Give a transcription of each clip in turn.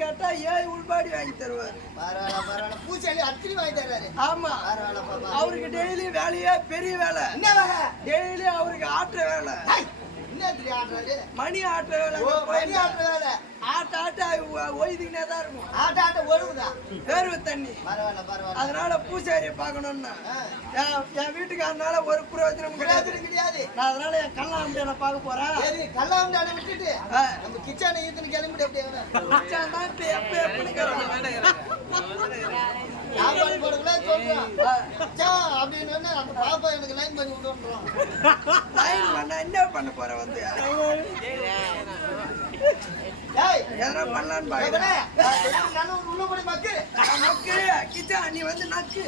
கேட்டா 7 உள்பாடி வாங்கி தருவாரு. பரவாயில்ல பூச்சாலி அத்திரி வாங்கி தர்றாரு. ஆமா அவருக்கு டெய்லி வேலையே பெரிய வேலை. என்ன வேலை? டெய்லி அவருக்கு ஆட்டுற வேலை. மணி ஆட்டுற வேலை. மணி ஆட்டுற வேலை. ஆட்ட ஓய்துக்கினே தான் இருக்கும். ஆட்ட ஒழுகுதா வேர்வை தண்ணி. பரவாயில்ல அதனால பூசாரியை பார்க்கணும்னா என் வீட்டுக்கு அதனால ஒரு பிரயோஜனம் கிடையாது. நான் அதனால என் கல்லாமட்டியான பார்க்க போறேன். கல்லாமட்டியான விட்டுட்டு நம்ம கிச்சனை ஈத்துன்னு கிளம்பிட்டு அப்படியே கிச்சன் தான் இப்ப எப்ப சாப்பாடு போடுறதுல சொல்றான் அப்படின்னு அந்த பாப்பா எனக்கு லைன் பண்ணி விட்டுறோம். லைன் பண்ண என்ன பண்ண போற வந்து எதனா பண்ணலான்னு பாக்குறேன். உள்ள போய் மக்கு கிச்சா நீ வந்து நக்கு.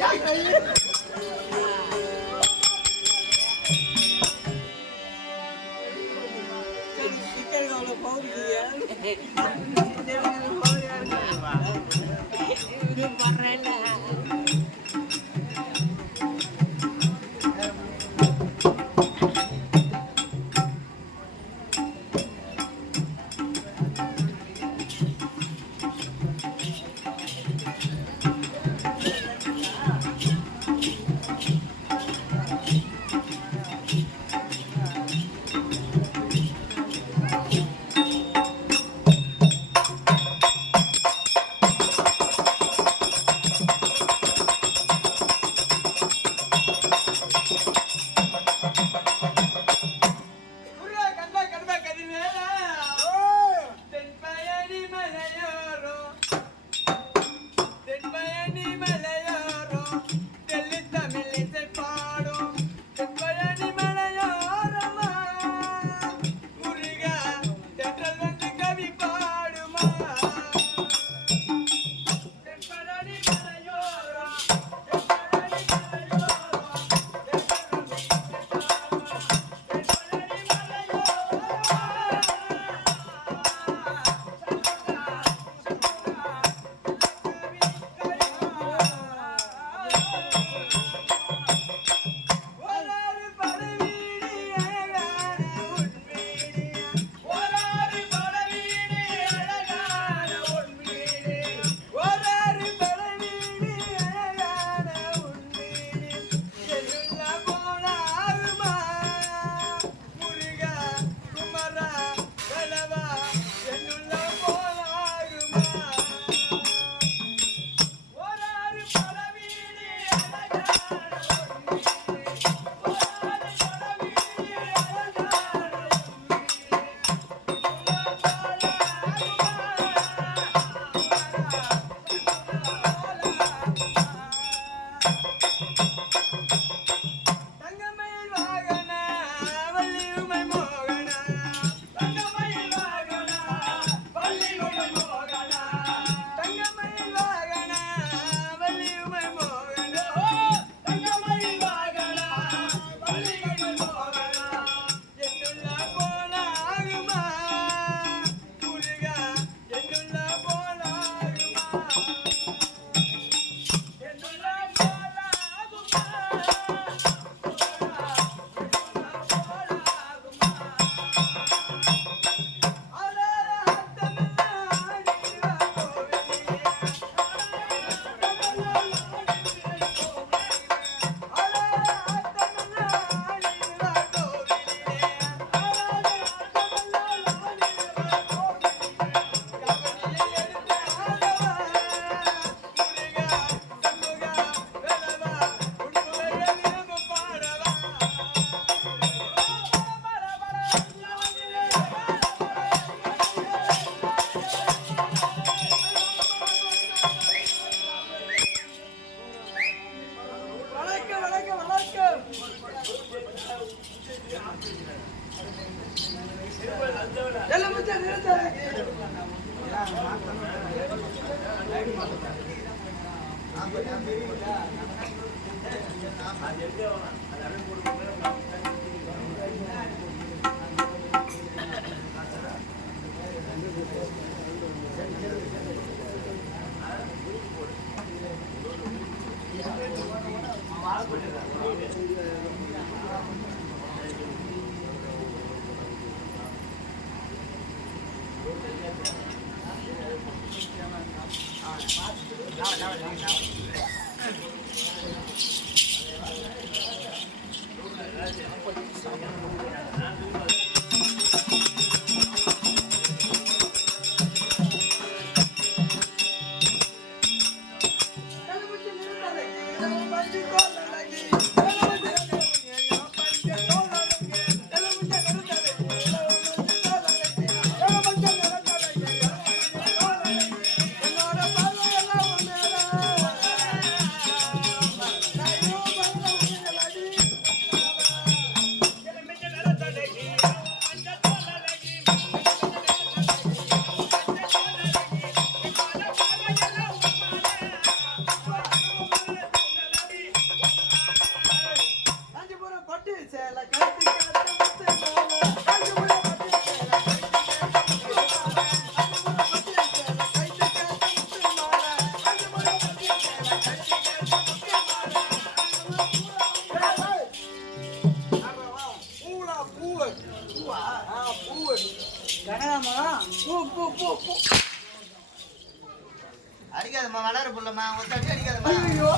அடிக்காதம்மா வளர புள்ளம்மா ஒரு தட்டி அடிக்காதம்மா ஐயோ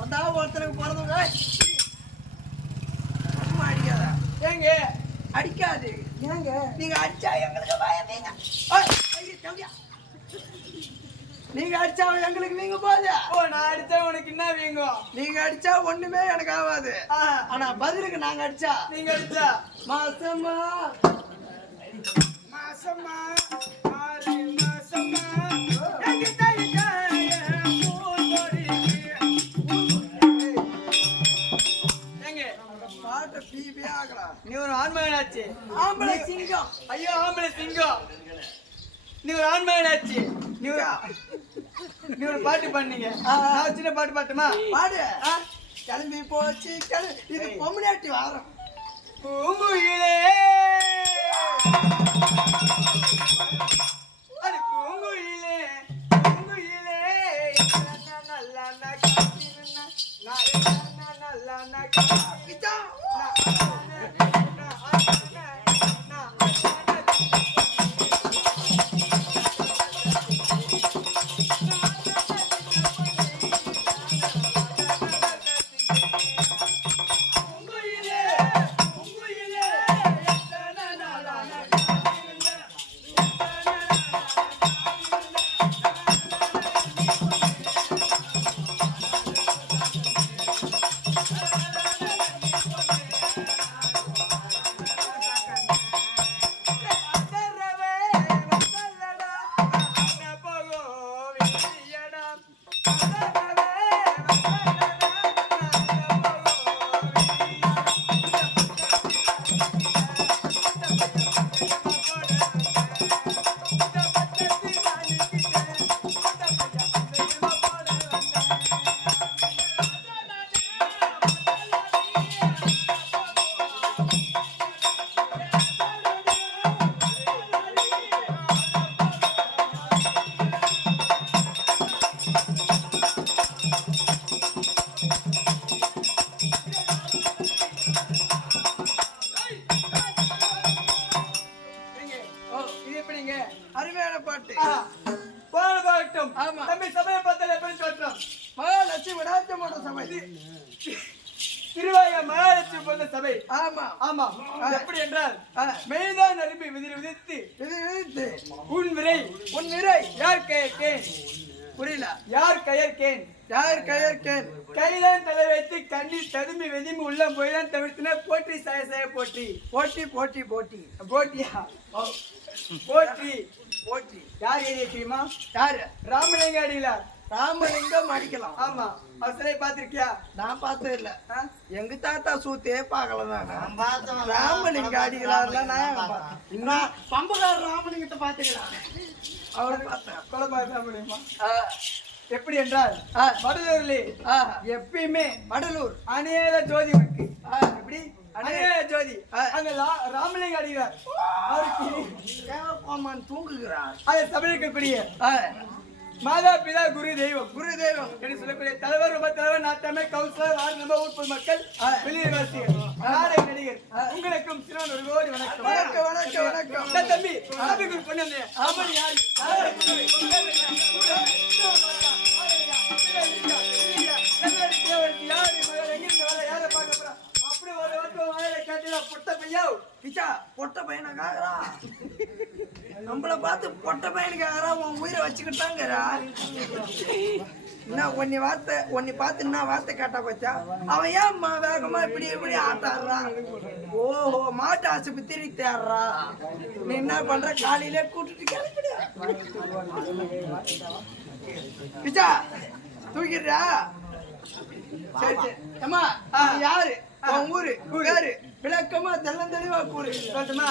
அதான் ஒருத்தனுக்கு பிறந்தவங்க சும்மா அடிக்காத ஏங்க அடிக்காது ஏங்க நீங்க அடிச்சா எங்களுக்கு பயமேங்க நீங்க அடிச்சா எங்களுக்கு வீங்க போகுது ஓ நான் அடிச்சா உனக்கு என்ன வீங்கும் நீங்க அடிச்சா ஒண்ணுமே எனக்கு ஆகாது ஆனா பதிலுக்கு நாங்க அடிச்சா நீங்க அடிச்சா மாசமா மாசமா ஆறு மாசமா என்கிட்ட பாட்ட பீபியா ஆகலாம் நீ ஒரு ஆண்மகனாச்சு ஆம்பளை சிங்கம் ஐயோ ஆம்பளை சிங்கம் நீ ஒரு ஆண்மகனாச்சு நீ ஒரு பாட்டு பண்ணீங்க நான் சின்ன பாட்டு பாட்டுமா பாடு கிளம்பி போச்சு இது பொம்மனாட்டி வாரம் பூங்குயிலே அது பூங்குயிலே பூங்குயிலே நல்லா நல்லா அருமையான பாட்டு பாட்டும் ஆமா தம்பி சபையை பார்த்தால் எப்படி சொல்றோம் மகாலட்சுமி விடாச்சமான சபை திருவாய மகாலட்சுமி போன்ற சபை ஆமா ஆமா எப்படி என்றால் மெய்தான் அரும்பி விதித்து உன் விரை யார் கயற்கேன் புரியல யார் கயற்கேன் கைதான் தலை வைத்து கண்ணீர் ததும்பி வெதும்பி உள்ளம் போய்தான் தவிர்த்தின போற்றி சாய போற்றி போட்டியா போற்றி யார் எழுதிய தெரியுமா யாரு ராமலிங்க அடிகளார் ராமலிங்கம் அடிக்கலாம் ஆமா அவர் சிலை பார்த்திருக்கியா நான் பார்த்தது இல்ல எங்க தாத்தா சூத்தே பார்க்கல நான் பார்த்தேன் ராமலிங்க அடிகளார்லாம் நான் பம்புகார் ராமலிங்கத்தை பார்த்துக்கலாம் அவரை பார்த்தேன் கொலை பார்க்க முடியுமா எப்படி என்றால் வடலூர்ல எப்பயுமே வடலூர் அநேக ஜோதி இருக்கு எப்படி அநேக ஜோதி அங்க ராமலிங்க அடிகளார் அவருக்கு தூங்குகிறார் அதை சபைக்கக்கூடிய மாதா பிதா குரு தெய்வம் என்று சொல்லக்கூடிய தலைவர் உபத்தலைவர் நாட்டாமை கவுன்சிலர் வார்டு மெம்பர் ஊர் பொதுமக்கள் வெளியரசிகள் நாடக நடிகர் உங்களுக்கும் சிறுவன் ஒரு கோடி வணக்கம் தம்பி சாபிக்கு கொண்டு வந்தேன் அவன் யாரு யாரை பார்க்க போறா அப்படி ஒரு வார்த்தை வாயில கேட்டா பொட்ட பையா பிச்சா பொட்ட பையனுக்காகறா நம்மள பார்த்து பொட்ட பையனுக்காகறா உன் உயிரை வச்சுக்கிட்டாங்கறா என்ன ஒன்னி பார்த்து என்ன வார்த்தை கேட்டா பச்சா அவன் ஏன் வேகமா இப்படி ஆட்டாடுறான் ஓஹோ மாட்டு ஆஸ்பத்திரி தேடுறா நீ என்ன பண்ற காலையில கூட்டிட்டு கிளம்பிடு பிச்சா தூக்கிடுறா சரி அம்மா யாரு உன் ஊரு யாரு விளக்கமா தெல்லம் தெளிவா கூறு சொல்லட்டுமா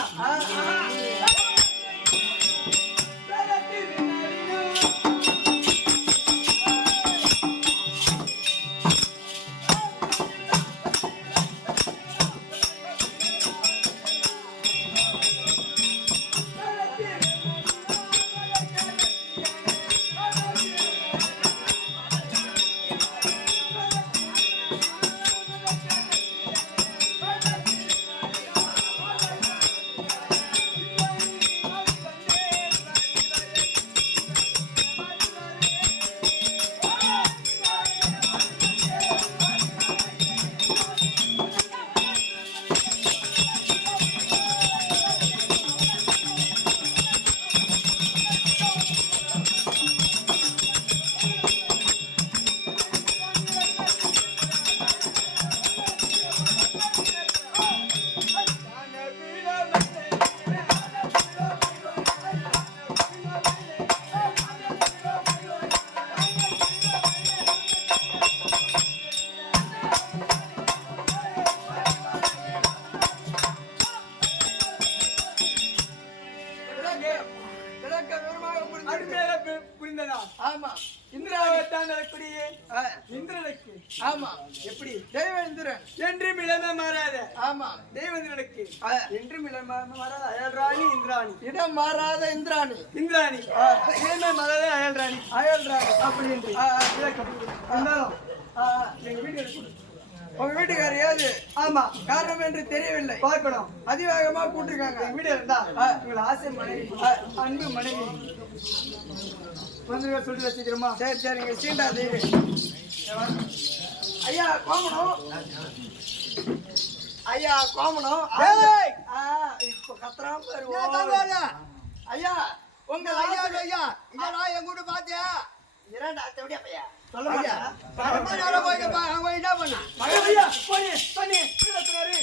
இருந்ததா ஆமா இந்திராவத்தான் நடக்கூடிய ஆ, இந்திரனுக்கு ஆமா எப்படி தெய்வேந்திரன் என்றும் இளமை மாறாத ஆமா தேவேந்திரனுக்கு ஆ, என்றும் இளமை மாறாத அயல்ராணி இந்திராணி இடம் மாறாத இந்திராணி இந்திராணி இளமை மாறாத அயல்ராணி அயல்ராணி அப்படி என்று ஆ, ஆ, விளக்கம். இருந்தாலும் ஆ, எங்க வீடு உங்க வீட்டுக்காரர் ஏது ஆமா காரணம் என்று தெரியவில்லை பார்க்கணும் அதிவேகமா கூட்டிருக்காங்க எங்க வீடு இருந்தா உங்களை ஆசை மனைவி அன்பு மனைவி வந்து சொல்லிட்டு வச்சுக்கிறோமா சரி சரிங்க சீண்டா தேவி ஐயா கோமணம் ஐயா கோமணம் ஏய்! ஆ, இப்ப கத்துறாம பாரு. ஏன் தங்கவேலு? ஐயா உங்க ஐயா, ஆசை- ஐயா, இதெல்லாம் என் கூட பாத்தியா? இரண்டா தேவடியா பையா சொல்ல ஐயா, மாட்டா ரொம்ப நேரம் போயிட்டுப்பா, அங்க போய் என்ன பண்ண? ஐயா போனி பண்ணி கீழே சொன்னாரு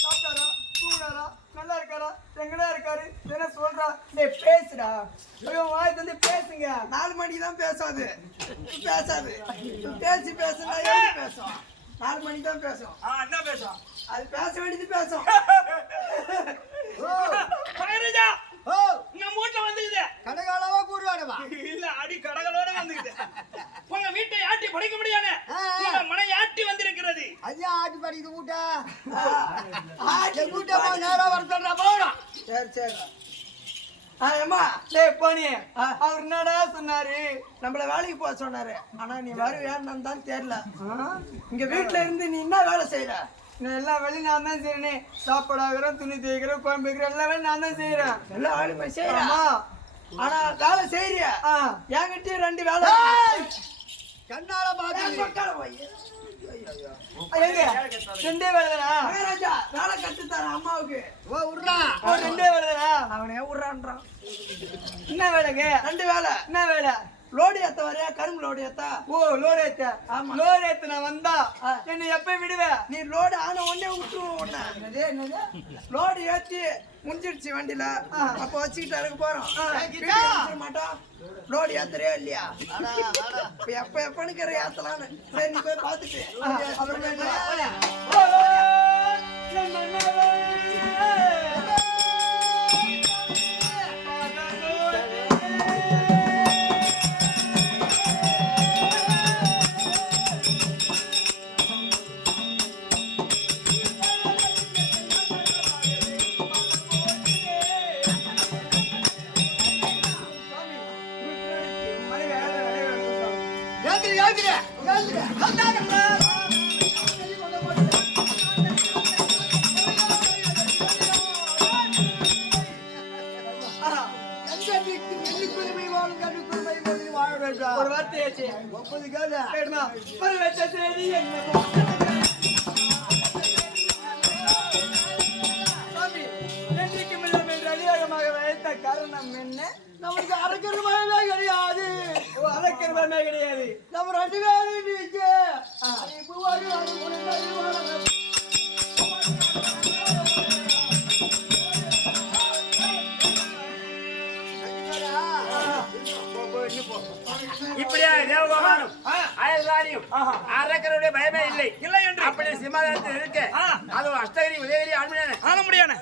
சாப்பிட்டாரா தூங்கினாரா நல்லா இருக்காரா எங்கடா இருக்காரு என்ன சொல்றா டேய் பேசுடா ஐயோ வாய் தந்து பேசுங்க 4 மணிக்கு தான் பேசாது பேசாது பேசி பேசுனா எப்படி பேசும் 4 மணிக்கு தான் பேசும் என்ன பேசும் அது பேச வேண்டியது பேசும் ஓ, பகரஜா ஓ, நம்ம வீட்டுல வந்துக்குது கனகாலமா கூறுவாடுவா. இல்ல அடி கடகளோட வந்துக்குது உங்க வீட்டை ஆட்டி படைக்க முடியாது உங்க மனை ஆட்டி வந்திருக்கிறது ஐயா, ஆட்டு படிக்குது ஊட்டா. ஆ, என் கூட்ட போய் நேரா வர சொல்றா, போடா. சரி சரி ஏம்மா டேய் போனி அவர் என்னடா சொன்னாரு நம்மள வேலைக்கு போக சொன்னாரு ஆனா நீ வருவியான்னு தான் தெரியல இங்க வீட்டுல இருந்து நீ என்ன வேலை செய்யற நான் எல்லா வேலையும் நான் தான் செய்யறேன் சாப்பாடு ஆகிறேன் துணி தேய்க்கிறேன் குழம்பு வைக்கிறேன் எல்லா வேலையும் நான் தான் செய்யறேன் எல்லா வேலையுமே செய்யற ஆமா ஆனா வேலை செய்யறிய ஆ என்கிட்டயும் 2 வேலை கண்ணால பாத்து என் பக்கால போய். எங்க ரெண்டே வேலைதானா மகாராஜா வேலை கத்து தர அம்மாவுக்கு ஓ, விட்றா. ஓ ரெண்டே வேலைதானா அவனே விடுறான்றான் என்ன வேலைங்க 2 வேலை என்ன வேலை லோடு ஏத்த வரையா கரும்பு லோடு ஏத்த ஓ லோடு ஏத்த ஆமா. லோடு ஏத்த நான் வந்தா ஆ. என்னை எப்ப விடுவ நீ லோடு ஆன உடனே விட்டுருவோம் உன்னை என்னது லோடு ஏத்தி முடிஞ்சிடுச்சு வண்டியில அப்ப வச்சுக்கிட்டு இருக்க போறோம் வீட்டுக்கு அனுப்பிச்சிட மாட்டோம் லோடு ஏத்துறியா இல்லையா வாடா, வாடா. இப்ப எப்பனுக்கிற ஏத்தலான்னு சரி நீ போய் பாத்துட்டு அப்புறமே ஓ, என் மன்னவா. ஏந்திரி, ஏந்திரி, ஏந்திரி. வந்தாங்க. எண்ணிக்குரிமை வாழும் கண்ணுக்குரிமை முதலில் வாழ வேண்டும். ஒரு வார்த்தையாச்சு 30 கேளு. கேடுமா ஒரு வச்ச செய்தி என்ன சாமி என்றைக்கு மில்லம் என்று அநியாயமாக வைத்த காரணம் என்ன நமக்கு அரக்கர் மயமே கிடையாது. ஓ அலக்கருமே கிடையாது நம்ம 2 பேரும் நீங்க இப்போ வாடி வாடி போய் இப்படியா தேவகுமாரும் அயல்ராணியும் அரக்கருடைய பயமே இல்லை இல்லை என்று அப்படி சிம்மாதனத்தில் இருக்க அது அஷ்டகிரி உதயகிரி ஆண்மையான ஆக முடியாது